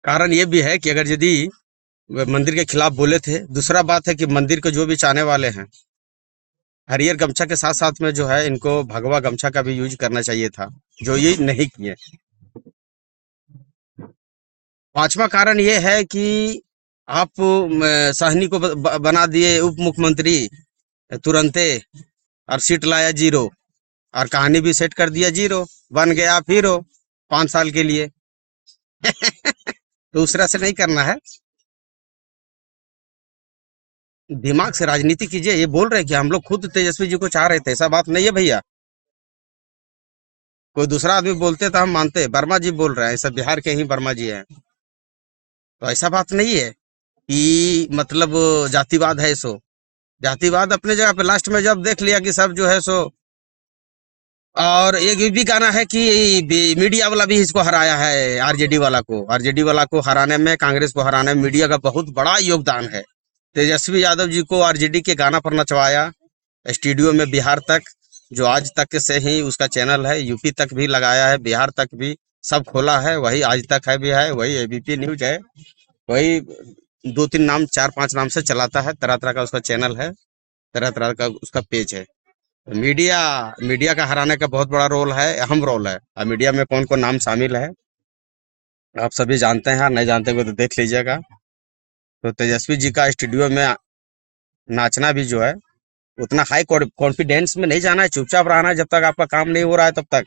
कारण ये भी है कि अगर यदि मंदिर के खिलाफ बोले थे, दूसरा बात है कि मंदिर के जो भी चाहने वाले हैं, हरियर गमछा के साथ साथ में जो है इनको भगवा गमछा का भी यूज करना चाहिए था, जो ये नहीं किए। पांचवा कारण ये है कि आप साहनी को बना दिए उप मुख्यमंत्री तुरंते, और सीट लाया 0, और कहानी भी सेट कर दिया 0, बन गया आप हीरो 5 साल के लिए। दूसरा से नहीं करना है, दिमाग से राजनीति कीजिए। ये बोल रहे कि हम लोग खुद तेजस्वी जी को चाह रहे थे, ऐसा बात नहीं है भैया। कोई दूसरा आदमी बोलते तो हम मानते, वर्मा जी बोल रहे हैं, ऐसा बिहार के ही वर्मा जी हैं। तो ऐसा बात नहीं है कि मतलब जातिवाद है। सो जातिवाद अपने जगह पे, लास्ट में जब देख लिया कि सब जो है सो और एक ये भी गाना है कि मीडिया वाला भी इसको हराया है, आरजेडी वाला को हराने में, कांग्रेस को हराने में मीडिया का बहुत बड़ा योगदान है। तेजस्वी यादव जी को आरजेडी के गाना पर नचवाया स्टूडियो में बिहार तक, जो आज तक से ही उसका चैनल है, यूपी तक भी लगाया है, बिहार तक भी सब खोला है, वही आज तक है भी है, वही एबीपी न्यूज है, वही 2-3 नाम 4-5 नाम से चलाता है, तरह तरह का उसका चैनल है, तरह तरह का उसका पेज है। मीडिया मीडिया का हराने का बहुत बड़ा रोल है, अहम रोल है। अब मीडिया में कौन कौन नाम शामिल है आप सभी जानते हैं, नहीं जानते हो तो देख लीजिएगा। तो तेजस्वी जी का स्टूडियो में नाचना भी जो है उतना हाई कॉन्फिडेंस में नहीं जाना है, चुपचाप रहना है, जब तक आपका काम नहीं हो रहा है तब तक।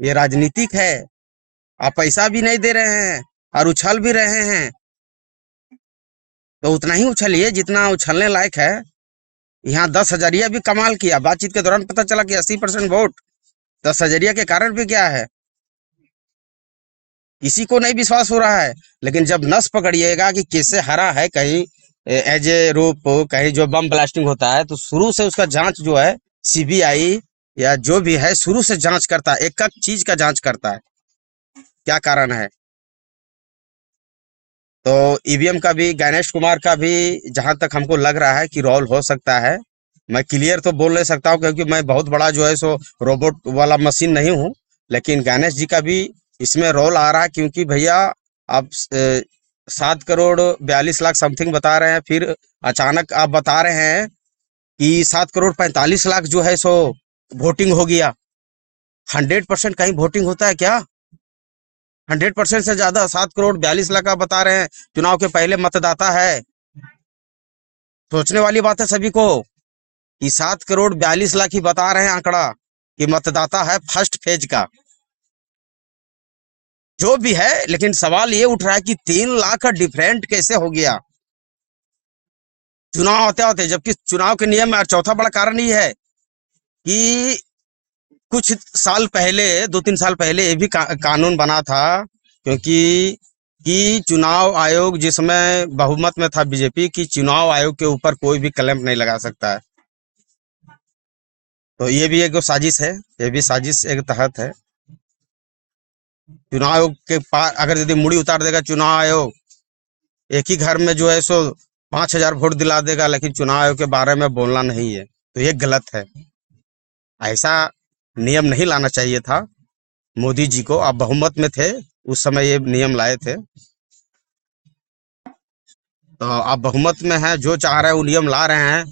ये राजनीतिक है, आप पैसा भी नहीं दे रहे हैं और उछल भी रहे हैं, तो उतना ही उछलिए जितना उछलने लायक है। यहाँ 10,000 भी कमाल किया, बातचीत के दौरान पता चला कि 80% वोट 10,000 के कारण भी क्या है, किसी को नहीं विश्वास हो रहा है। लेकिन जब नस पकड़िएगा कि कैसे हरा है, कहीं एज ए रूप, कहीं जो बम ब्लास्टिंग होता है तो शुरू से उसका जांच जो है सीबीआई या जो भी है शुरू से जांच करता है, एक एक चीज का जांच करता है, क्या कारण है। तो ईवीएम का भी, गणेश कुमार का भी जहां तक हमको लग रहा है कि रोल हो सकता है। मैं क्लियर तो बोल नहीं सकता हूँ क्योंकि मैं बहुत बड़ा जो है सो रोबोट वाला मशीन नहीं हूँ, लेकिन गणेश जी का भी इसमें रोल आ रहा है, क्योंकि भैया आप 7 करोड़ 42 लाख समथिंग बता रहे हैं, फिर अचानक आप बता रहे हैं कि 7 करोड़ 45 लाख जो है सो वोटिंग हो गया। 100% कहीं वोटिंग होता है क्या? 100% से ज्यादा 7 करोड़ 42 लाख आप बता रहे हैं, चुनाव के पहले मतदाता है। सोचने वाली बात है सभी को कि 7 करोड़ 42 लाख ही बता रहे हैं आंकड़ा कि मतदाता है फर्स्ट फेज का, जो भी है। लेकिन सवाल ये उठ रहा है कि 3 लाख का डिफरेंट कैसे हो गया चुनाव होते होते, जबकि चुनाव के नियम में। और चौथा बड़ा कारण ये है कि कुछ साल पहले, 2-3 साल पहले ये भी कानून बना था, क्योंकि कि चुनाव आयोग जिसमें बहुमत में था बीजेपी, की चुनाव आयोग के ऊपर कोई भी क्लेम नहीं लगा सकता है। तो ये भी एक साजिश है, ये भी साजिश एक तहत है। चुनाव आयोग के पास अगर यदि मुड़ी उतार देगा चुनाव आयोग, एक ही घर में जो है सो 5,000 वोट दिला देगा, लेकिन चुनाव आयोग के बारे में बोलना नहीं है, तो ये गलत है। ऐसा नियम नहीं लाना चाहिए था मोदी जी को। आप बहुमत में थे उस समय, ये नियम लाए थे, तो आप बहुमत में हैं, जो चाह रहे हैं वो नियम ला रहे हैं।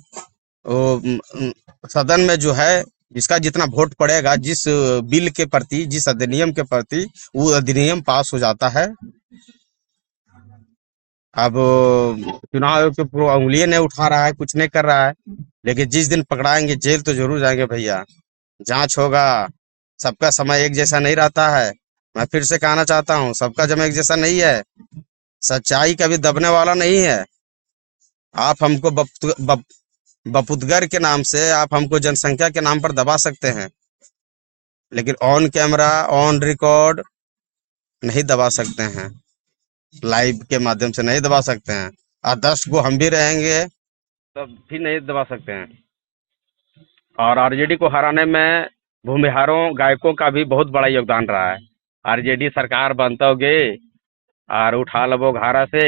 वो सदन में जो है जिसका जितना वोट पड़ेगा, जिस बिल के प्रति, जिस अधिनियम के प्रति, वो अधिनियम पास हो जाता है। अब चुनाव आयोग के ऊपर उंगलियां नहीं उठा रहा है, कुछ नहीं कर रहा है, लेकिन जिस दिन पकड़ाएंगे जेल तो जरूर जाएंगे भैया, जांच होगा। सबका समय एक जैसा नहीं रहता है। मैं फिर से कहना चाहता हूँ, सबका समय एक जैसा नहीं है, सच्चाई कभी दबने वाला नहीं है। आप हमको बपुतगर के नाम से, आप हमको जनसंख्या के नाम पर दबा सकते हैं, लेकिन ऑन कैमरा, ऑन रिकॉर्ड नहीं दबा सकते हैं, लाइव के माध्यम से नहीं दबा सकते हैं। और 10 को हम भी रहेंगे तो भी नहीं दबा सकते हैं। और आरजेडी को हराने में भूमिहारों, गायकों का भी बहुत बड़ा योगदान रहा है। आरजेडी सरकार बनतोगे और उठा लबो घारा से,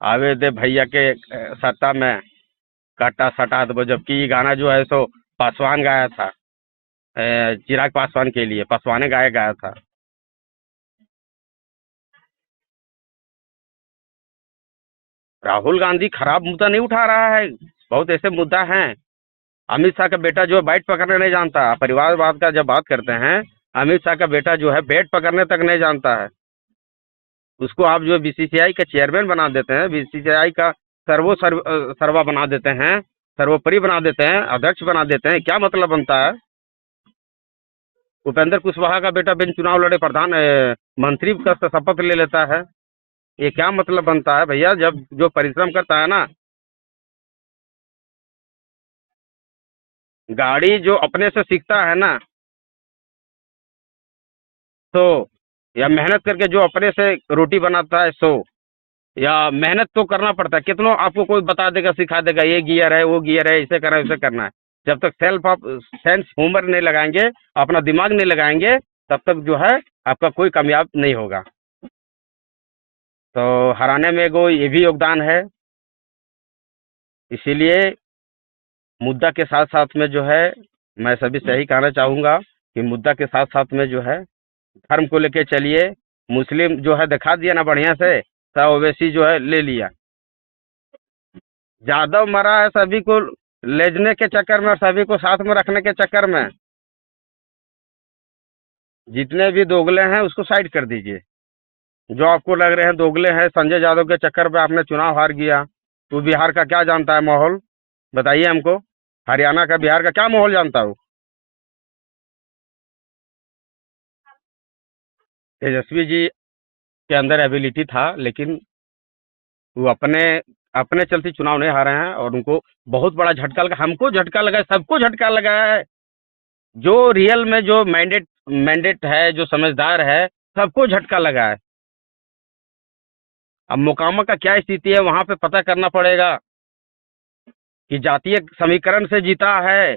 आवे दे भैया के सत्ता में, कट्टा सटा दबो। जबकि ये गाना जो है सो पासवान गाया था, चिराग पासवान के लिए पासवाने गाया था। राहुल गांधी खराब मुद्दा नहीं उठा रहा है, बहुत ऐसे मुद्दा हैं। अमित शाह का बेटा जो है बैट पकड़ने नहीं जानता, परिवारवाद का जब बात करते हैं, अमित शाह का बेटा जो है बैट पकड़ने तक नहीं जानता है। उसको आप जो बीसीसीआई का चेयरमैन बना देते हैं, बीसीसीआई का सर्वा बना देते हैं, सर्वोपरि बना देते हैं, अध्यक्ष बना देते हैं, क्या मतलब बनता है? उपेंद्र कुशवाहा का बेटा बिन चुनाव लड़े प्रधान मंत्री का शपथ ले लेता है, ये क्या मतलब बनता है भैया? जब जो परिश्रम करता है ना, गाड़ी जो अपने से सीखता है ना, तो या मेहनत करके जो अपने से रोटी बनाता है, सो या मेहनत तो करना पड़ता है। कितनों आपको कोई बता देगा, सिखा देगा, ये गियर है, वो गियर है, इसे करना है, उसे करना है। जब तक सेंस ह्यूमर नहीं लगाएंगे, अपना दिमाग नहीं लगाएंगे, तब तक जो है आपका कोई कामयाब नहीं होगा। तो हराने में ये भी योगदान है। इसीलिए मुद्दा के साथ साथ में जो है मैं सभी से यही कहना चाहूँगा कि मुद्दा के साथ साथ में जो है धर्म को लेके चलिए। मुस्लिम जो है दिखा दिया ना बढ़िया से, तो ओवैसी जो है ले लिया। यादव मरा है सभी को लेजने के चक्कर में, सभी को साथ में रखने के चक्कर में। जितने भी दोगले हैं उसको साइड कर दीजिए। जो आपको लग रहे हैं दोगले हैं, संजय यादव के चक्कर पे आपने चुनाव हार गया, तो बिहार का क्या जानता है माहौल, बताइए हमको। हरियाणा का, बिहार का क्या माहौल जानता हो। तेजस्वी जी के अंदर एबिलिटी था, लेकिन वो अपने चलते चुनाव नहीं हारे हैं, और उनको बहुत बड़ा झटका लगा। हमको झटका लगा, सबको झटका लगा है। जो रियल में जो मैंडेट है, जो समझदार है, सबको झटका लगा है। अब मोकामा का क्या स्थिति है वहां पे पता करना पड़ेगा कि जातीय समीकरण से जीता है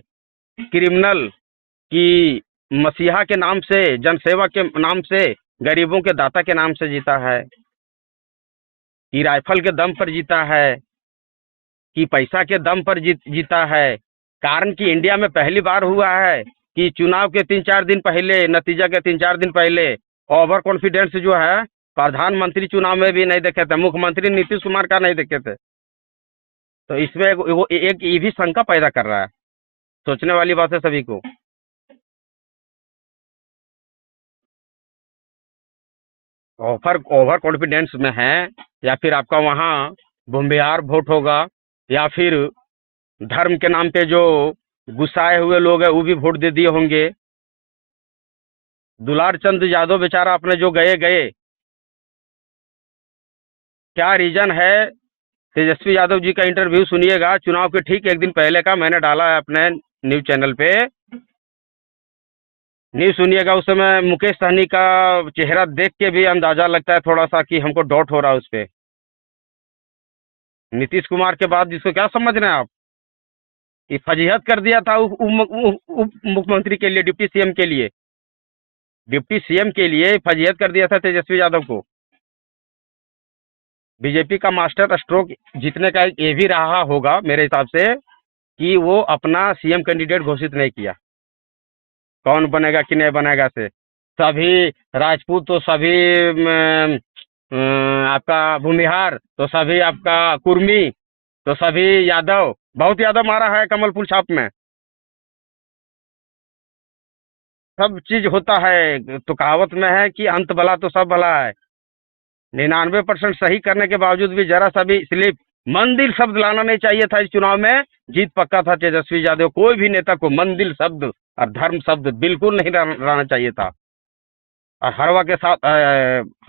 क्रिमिनल, कि मसीहा के नाम से, जनसेवा के नाम से, गरीबों के दाता के नाम से जीता है, कि राइफल के दम पर जीता है, कि पैसा के दम पर जीता है। कारण कि इंडिया में पहली बार हुआ है कि चुनाव के 3-4 दिन पहले, नतीजा के 3-4 दिन पहले ओवर कॉन्फिडेंस जो है प्रधानमंत्री चुनाव में भी नहीं देखे थे, मुख्यमंत्री नीतीश कुमार का नहीं देखे थे। तो इसमें वो एक ये भी शंका पैदा कर रहा है। सोचने वाली बात है सभी को। ओवर कॉन्फिडेंस में है, या फिर आपका वहाँ बुम्बिहार वोट होगा, या फिर धर्म के नाम पे जो गुस्साए हुए लोग हैं वो भी वोट दे दिए होंगे। दुलार चंद यादव बेचारा अपने जो गए, क्या रीजन है। तेजस्वी यादव जी का इंटरव्यू सुनिएगा, चुनाव के ठीक एक दिन पहले का, मैंने डाला है अपने न्यूज चैनल पे, न्यूज सुनिएगा। उस समय मुकेश सहनी का चेहरा देख के भी अंदाजा लगता है थोड़ा सा कि हमको डाउट हो रहा है उस पे। नीतीश कुमार के बाद जिसको क्या समझ रहे हैं आप, ये फजीहत कर दिया था उप मुख्यमंत्री के लिए, डिप्टी सीएम के लिए, डिप्टी सीएम के लिए फजीहत कर दिया था तेजस्वी यादव को। बीजेपी का मास्टर स्ट्रोक जीतने का ये भी रहा होगा मेरे हिसाब से कि वो अपना सीएम कैंडिडेट घोषित नहीं किया। कौन बनेगा कि नहीं बनेगा से, सभी राजपूत तो सभी आपका भूमिहार, तो सभी आपका कुर्मी, तो सभी यादव, बहुत यादव मारा है कमलपुर छाप में। सब चीज होता है, तो कहावत में है कि अंत भला तो सब भला है। 99% सही करने के बावजूद भी जरा सा भी स्लिप, मंदिर शब्द लाना नहीं चाहिए था इस चुनाव में। जीत पक्का था तेजस्वी यादव। कोई भी नेता को मंदिर शब्द और धर्म शब्द बिल्कुल नहीं लाना चाहिए था। और हरवा के साथ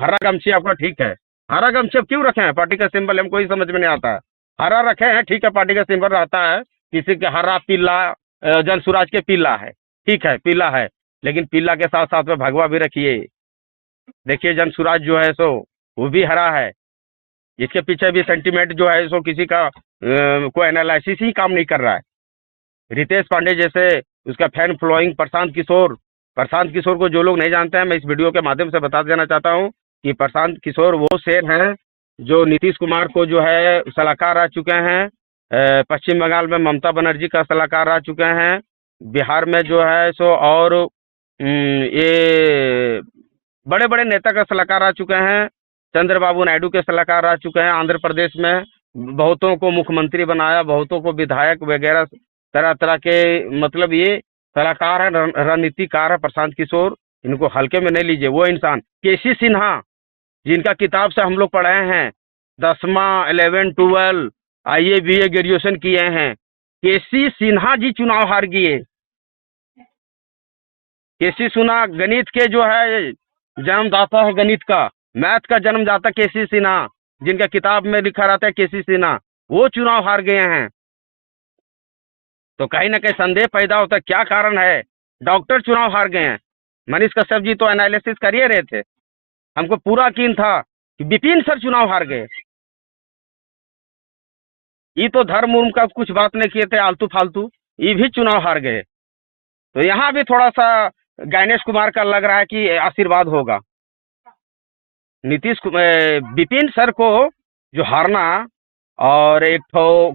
हरा गमछी आपका ठीक है, हरा गमछी अब क्यों रखे हैं, पार्टी का सिंबल हमको ही समझ में नहीं आता है। हरा रखे हैं ठीक है, पार्टी का सिंबल रहता है, किसी के हरा पीला, जन सुराज के पीला है, ठीक है पीला है, लेकिन पीला के साथ साथ में भगवा भी रखिए। देखिए जन सुराज जो है सो वो भी हरा है, इसके पीछे भी सेंटीमेंट जो है सो किसी का कोई एनालिसिस ही काम नहीं कर रहा है। रितेश पांडे जैसे उसका फैन फॉलोइंग, प्रशांत किशोर को जो लोग नहीं जानते हैं, मैं इस वीडियो के माध्यम से बता देना चाहता हूं कि प्रशांत किशोर वो शेर हैं जो नीतीश कुमार को जो है सलाहकार रह चुके हैं, पश्चिम बंगाल में ममता बनर्जी का सलाहकार रह चुके हैं, बिहार में जो है सो और ये बड़े बड़े नेता का सलाहकार रह चुके हैं, चंद्रबाबू नायडू के सलाहकार रह चुके हैं। आंध्र प्रदेश में बहुतों को मुख्यमंत्री बनाया, बहुतों को विधायक वगैरह तरह तरह के, मतलब ये सलाहकार है, रणनीतिकार है प्रशांत किशोर। इनको हल्के में नहीं लीजिए। वो इंसान केसी सिन्हा जिनका किताब से हम लोग पढ़े हैं, 10वां 11 12 IAA BA ग्रेजुएशन किए हैं, केसी सिन्हा जी चुनाव हार गए। केसी सिन्हा गणित के जो है जन्मदाता है, गणित का, मैथ का जन्मदाता केसी सिन्हा, जिनका किताब में लिखा रहता है केसी सिन्हा, वो चुनाव हार गए हैं। तो कहीं ना कहीं संदेह पैदा होता है क्या कारण है। डॉक्टर चुनाव हार गए हैं। मनीष कश्यप जी तो एनालिसिस कर ही रहे थे, हमको पूरा यकीन था कि विपिन सर चुनाव हार गए। ये तो धर्म उर्म का कुछ बात नहीं किए थे आलतू फालतू, ये भी चुनाव हार गए। तो यहाँ भी थोड़ा सा गणेश कुमार का लग रहा है कि आशीर्वाद होगा। विपिन सर को जो हारना और एक तो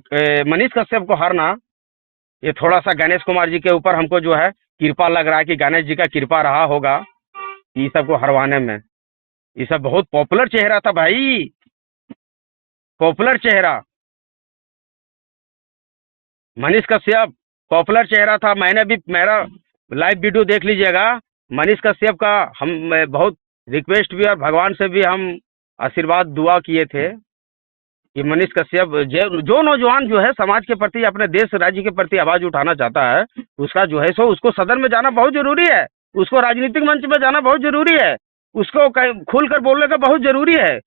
मनीष कश्यप को हारना, ये थोड़ा सा गणेश कुमार जी के ऊपर हमको जो है कृपा लग रहा है कि गणेश जी का कृपा रहा होगा ये सब को हरवाने में। ये सब बहुत पॉपुलर चेहरा था भाई, पॉपुलर चेहरा। मनीष कश्यप पॉपुलर चेहरा था। मैंने भी मेरा लाइव वीडियो देख लीजिएगा। मनीष कश्यप का हम बहुत रिक्वेस्ट भी और भगवान से भी हम आशीर्वाद दुआ किए थे कि मनीष कश्यप जो नौजवान जो है समाज के प्रति, अपने देश राज्य के प्रति आवाज उठाना चाहता है, उसका जो है सो उसको सदन में जाना बहुत जरूरी है, उसको राजनीतिक मंच में जाना बहुत जरूरी है, उसको खुलकर बोलने का बहुत जरूरी है।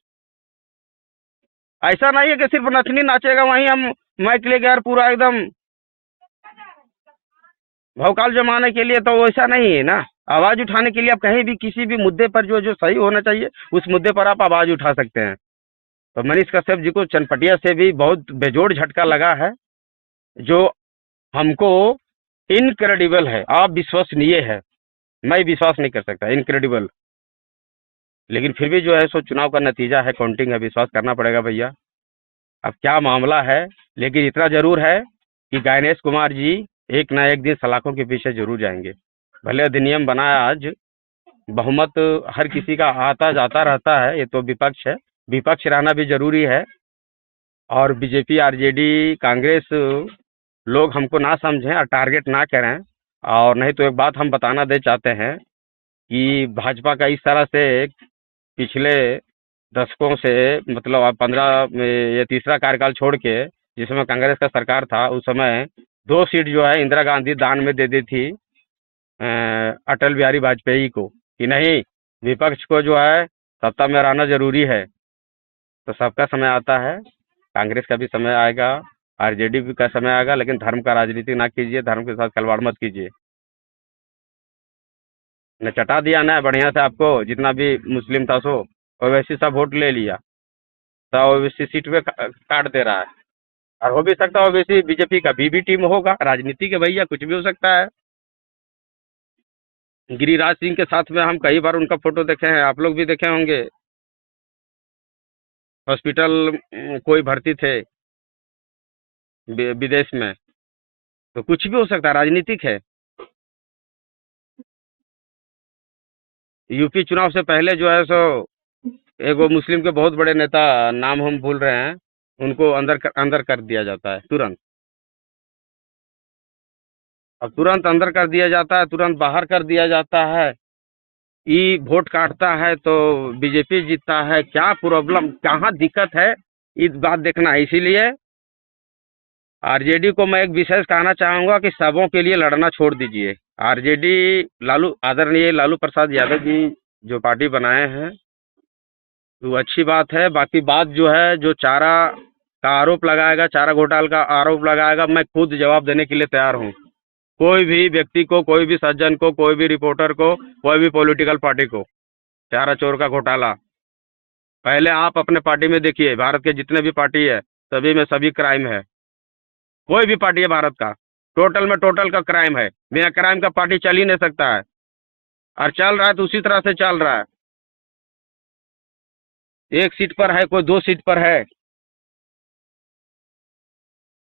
ऐसा नहीं है कि सिर्फ नचनी नाचेगा वहीं हम माइक ले गए पूरा एकदम भौकाल जमाने के लिए, तो वैसा नहीं है ना। आवाज उठाने के लिए आप कहीं भी किसी भी मुद्दे पर जो सही होना चाहिए उस मुद्दे पर आप आवाज उठा सकते हैं। तो मनीष कश्यप जी को चनपटिया से भी बहुत बेजोड़ झटका लगा है, जो हमको इनक्रेडिबल है, आप विश्वसनीय है, मैं विश्वास नहीं कर सकता, इनक्रेडिबल। लेकिन फिर भी जो है सो चुनाव का नतीजा है, काउंटिंग है, विश्वास करना पड़ेगा भैया। अब क्या मामला है, लेकिन इतना जरूर है कि गणेश कुमार जी एक ना एक दिन सलाखों के पीछे जरूर जाएंगे। भले अधिनियम बनाया आज, बहुमत हर किसी का आता जाता रहता है, ये तो विपक्ष है, विपक्ष रहना भी जरूरी है। और बीजेपी, आरजेडी, कांग्रेस लोग हमको ना समझें और टारगेट ना करें। और नहीं तो एक बात हम बताना दे चाहते हैं कि भाजपा का इस तरह से पिछले दशकों से, मतलब अब 15 ये तीसरा कार्यकाल छोड़ के जिसमें कांग्रेस का सरकार था, उस समय 2 सीट जो है इंदिरा गांधी दान में दे दी थी अटल बिहारी वाजपेयी को, कि नहीं विपक्ष को जो है सत्ता में रहना जरूरी है। तो सबका समय आता है, कांग्रेस का भी समय आएगा, आरजेडी का समय आएगा, लेकिन धर्म का राजनीति ना कीजिए, धर्म के साथ खिलवाड़ मत कीजिए। ने चटा दिया ना बढ़िया से आपको, जितना भी मुस्लिम था सो ओवैसी सब वोट ले लिया, तो ओवैसी सीट पे काट दे रहा है। और हो भी सकता है ओवैसी बीजेपी का भी टीम होगा, राजनीति के भैया कुछ भी हो सकता है। गिरिराज सिंह के साथ में हम कई बार उनका फोटो देखे हैं, आप लोग भी देखे होंगे। हॉस्पिटल कोई भर्ती थे विदेश में, तो कुछ भी हो सकता है, राजनीतिक है। यूपी चुनाव से पहले जो है सो एक वो मुस्लिम के बहुत बड़े नेता, नाम हम भूल रहे हैं, उनको अंदर कर दिया जाता है तुरंत। अब तुरंत अंदर कर दिया जाता है, तुरंत बाहर कर दिया जाता है। ये वोट काटता है तो बीजेपी जीतता है। क्या प्रॉब्लम, कहाँ दिक्कत है, इस बात देखना है। इसीलिए आरजेडी को मैं एक विशेष कहना चाहूँगा कि सबों के लिए लड़ना छोड़ दीजिए। आरजेडी आदरणीय लालू प्रसाद यादव जी जो पार्टी बनाए हैं वो अच्छी बात है। बाकी बात जो है, जो चारा का आरोप लगाएगा, चारा घोटाले का आरोप लगाएगा, मैं खुद जवाब देने के लिए तैयार हूँ। कोई भी व्यक्ति को, कोई भी सज्जन को, कोई भी रिपोर्टर को, कोई भी पॉलिटिकल पार्टी को, चारा चोर का घोटाला पहले आप अपने पार्टी में देखिए। भारत के जितने भी पार्टी है सभी में सभी क्राइम है। कोई भी पार्टी है भारत का, टोटल का क्राइम है। बिना क्राइम का पार्टी चल ही नहीं सकता है, और चल रहा है तो उसी तरह से चल रहा है। 1 सीट पर है, कोई 2 सीट पर है,